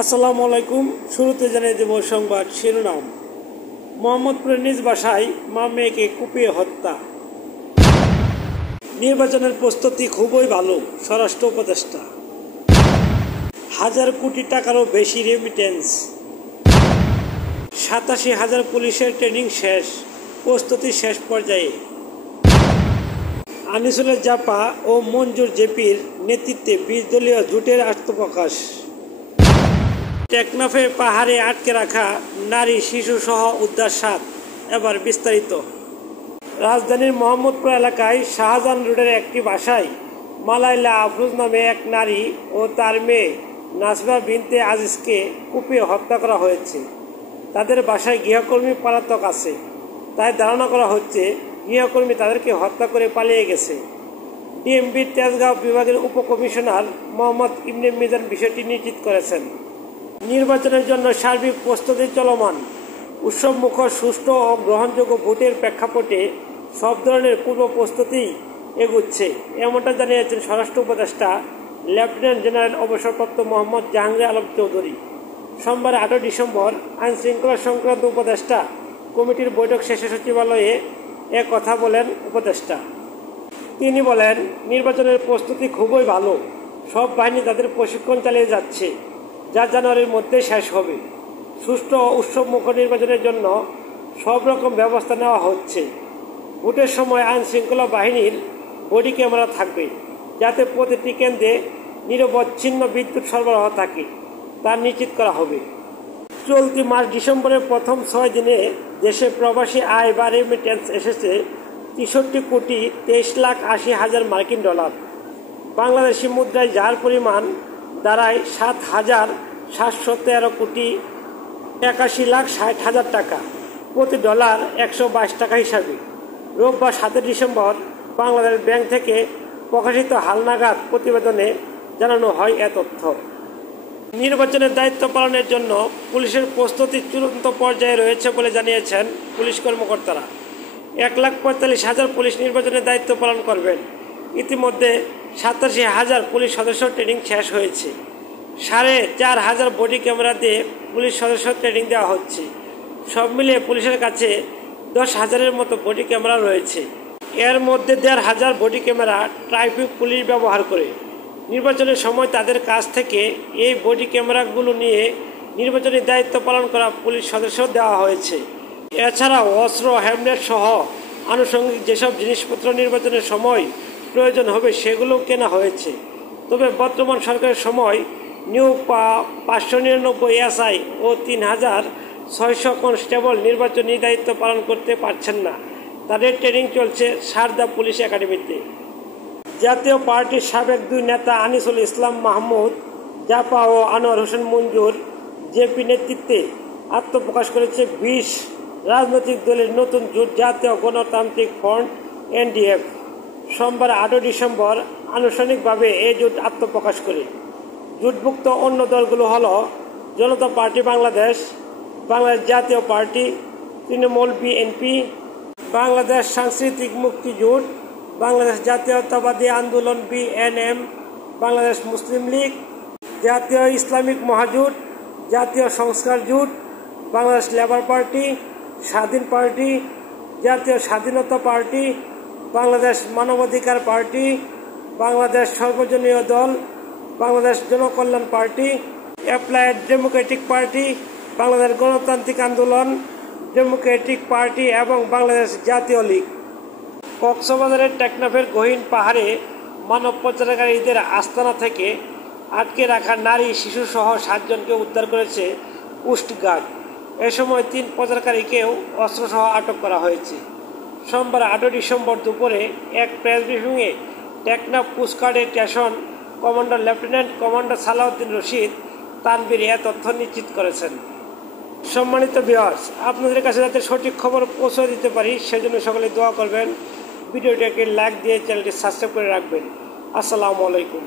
আসসালামু আলাইকুম। শুরুতে জানিয়ে দেব সংবাদ শিরোনাম। মোহাম্মদপুরের নিজ বাসায় মা মেয়েকে কুপিয়ে হত্যা। নির্বাচনের প্রস্তুতি খুবই ভালো, স্বরাষ্ট্র উপদেষ্টা। 1000 কোটি টাকারও বেশি রেমিটেন্স। 87,000 পুলিশের ট্রেনিং শেষ, প্রস্তুতি শেষ পর্যায়ে। আনিসুলের জাপা ও মঞ্জুর জেপির নেতৃত্বে 20 দলীয় জোটের আত্মপ্রকাশ। টেকনাফে পাহাড়ে আটকে রাখা নারী শিশু সহ উদ্ধার 7। এবার বিস্তারিত। রাজধানীর মোহাম্মদপুর এলাকায় শাহজাহান রোডের একটি বাসায় মালাইলা আফরোজ নামে এক নারী ও তার মেয়ে নাসবা বিনতে আজিজকে কুপিয়ে হত্যা করা হয়েছে। তাদের বাসায় গৃহকর্মী পলাতক আছে, তাই ধারণা করা হচ্ছে গৃহকর্মী তাদেরকে হত্যা করে পালিয়ে গেছে। ডিএমপির তেজগাঁও বিভাগের উপকমিশনার মোহাম্মদ ইবনে মিজান বিষয়টি নিশ্চিত করেছেন। নির্বাচনের জন্য সার্বিক প্রস্তুতি চলমান। উৎসবমুখর, সুষ্ঠু ও গ্রহণযোগ্য ভোটের প্রেক্ষাপটে সব ধরনের পূর্ব প্রস্তুতি এগুচ্ছে, এমনটা জানিয়েছেন স্বরাষ্ট্র উপদেষ্টা লেফটেন্যান্ট জেনারেল অবসরপ্রাপ্ত মোহাম্মদ জাহাঙ্গীর আলম চৌধুরী। সোমবার 8 ডিসেম্বর আইনশৃঙ্খলা সংক্রান্ত উপদেষ্টা কমিটির বৈঠক শেষে সচিবালয়ে কথা বলেন উপদেষ্টা। তিনি বলেন, নির্বাচনের প্রস্তুতি খুবই ভালো। সব বাহিনী তাদের প্রশিক্ষণ চালিয়ে যাচ্ছে, যা জানুয়ারির মধ্যে শেষ হবে। সুষ্ঠু ও উৎসবমুখর নির্বাচনের জন্য সব রকম ব্যবস্থা নেওয়া হচ্ছে। ভোটের সময় আইন শৃঙ্খলা বাহিনীর বডি ক্যামেরা থাকবে, যাতে প্রতিটি কেন্দ্রে নিরবচ্ছিন্ন বিদ্যুৎ সরবরাহ থাকে, তা নিশ্চিত করা হবে। চলতি মাস ডিসেম্বরের প্রথম 6 দিনে দেশে প্রবাসী আয় বা রেমিটেন্স এসেছে 63 কোটি 23,80,000 মার্কিন ডলার। বাংলাদেশি মুদ্রায় যার পরিমাণ দাঁড়ায় 7,713 কোটি 81,60,000 টাকা, প্রতি ডলার 122 টাকা হিসাবে। রোববার 7 ডিসেম্বর বাংলাদেশ ব্যাংক থেকে প্রকাশিত হালনাগাদ প্রতিবেদনে জানানো হয় এ তথ্য। নির্বাচনের দায়িত্ব পালনের জন্য পুলিশের প্রস্তুতি চূড়ান্ত পর্যায়ে রয়েছে বলে জানিয়েছেন পুলিশ কর্মকর্তারা। 1,45,000 পুলিশ নির্বাচনের দায়িত্ব পালন করবেন। ইতিমধ্যে 87,000 পুলিশ সদস্য ট্রেনিং শেষ হয়েছে। 4,500 বডি ক্যামেরা দিয়ে পুলিশ সদস্য ট্রেনিং দেওয়া হচ্ছে। সব মিলিয়ে পুলিশের কাছে 10,000-এর মতো বডি ক্যামেরা রয়েছে। এর মধ্যে 1,500 বডি ক্যামেরা ট্রাফিক পুলিশ ব্যবহার করে। নির্বাচনের সময় তাদের কাছ থেকে এই বডি ক্যামেরাগুলো নিয়ে নির্বাচনী দায়িত্ব পালন করা পুলিশ সদস্য দেওয়া হয়েছে। এছাড়াও অস্ত্র, হেলমেট সহ আনুষঙ্গিক যেসব জিনিসপত্র নির্বাচনের সময় প্রয়োজন হবে সেগুলো কেনা হয়েছে। তবে বর্তমান সরকারের সময় নিয়োগ 599 এসআই ও 3,600 কনস্টেবল নির্বাচনী দায়িত্ব পালন করতে পারছেন না। তাদের ট্রেনিং চলছে সারদা পুলিশ একাডেমিতে। জাতীয় পার্টির সাবেক 2 নেতা আনিসুল ইসলাম মাহমুদ জাপা ও আনোয়ার হোসেন মঞ্জুর জেপি নেতৃত্বে আত্মপ্রকাশ করেছে 20 রাজনৈতিক দলের নতুন জোট জাতীয় গণতান্ত্রিক ফ্রন্ট এনডিএফ। সোমবার 8 ডিসেম্বর আনুষ্ঠানিকভাবে এই জোট আত্মপ্রকাশ করে। জোটভুক্ত অন্য দলগুলো হল জনতা পার্টি বাংলাদেশ, বাংলাদেশ জাতীয় পার্টি, তৃণমূল বিএনপি, বাংলাদেশ সাংস্কৃতিক মুক্তি জোট, বাংলাদেশ জাতীয়তাবাদী আন্দোলন বিএনএম, বাংলাদেশ মুসলিম লীগ, জাতীয় ইসলামিক মহাজোট, জাতীয় সংস্কার জোট, বাংলাদেশ লেবার পার্টি, স্বাধীন পার্টি, জাতীয় স্বাধীনতা পার্টি, বাংলাদেশ মানবাধিকার পার্টি, বাংলাদেশ সর্বজনীয় দল, Bangladesh Janakalyan party, applied Democratic party, Bangladesh গণতান্ত্রিক আন্দোলন, ডেমোক্রেটিক পার্টি এবং বাংলাদেশ জাতীয় লীগ। কক্সবাজারের টেকনাফের গহীন পাহাড়ে মানব পাচারকারীদের আস্তানা থেকে আটকে রাখা নারী শিশু সহ 7 জনকে উদ্ধার করেছে কোস্টগার্ড। এ সময় 3 পাচারকারীকেও অস্ত্রসহ আটক করা হয়েছে। সোমবার 8 ডিসেম্বর দুপুরে এক প্রেস ব্রিফিংয়ে টেকনাফ কোস্টগার্ডের station commander lieutenant commander Salauddin Rashid Tanvir এ তথ্য নিশ্চিত করেছেন। সম্মানিত ভিউয়ার্স, আপনাদের কাছে যাতে সঠিক খবর পৌঁছে দিতে পারি সেজন্য সকলে দোয়া করবেন। ভিডিওটাকে লাইক দিয়ে চ্যানেলটি সাবস্ক্রাইব করে রাখবেন। আসসালামু আলাইকুম।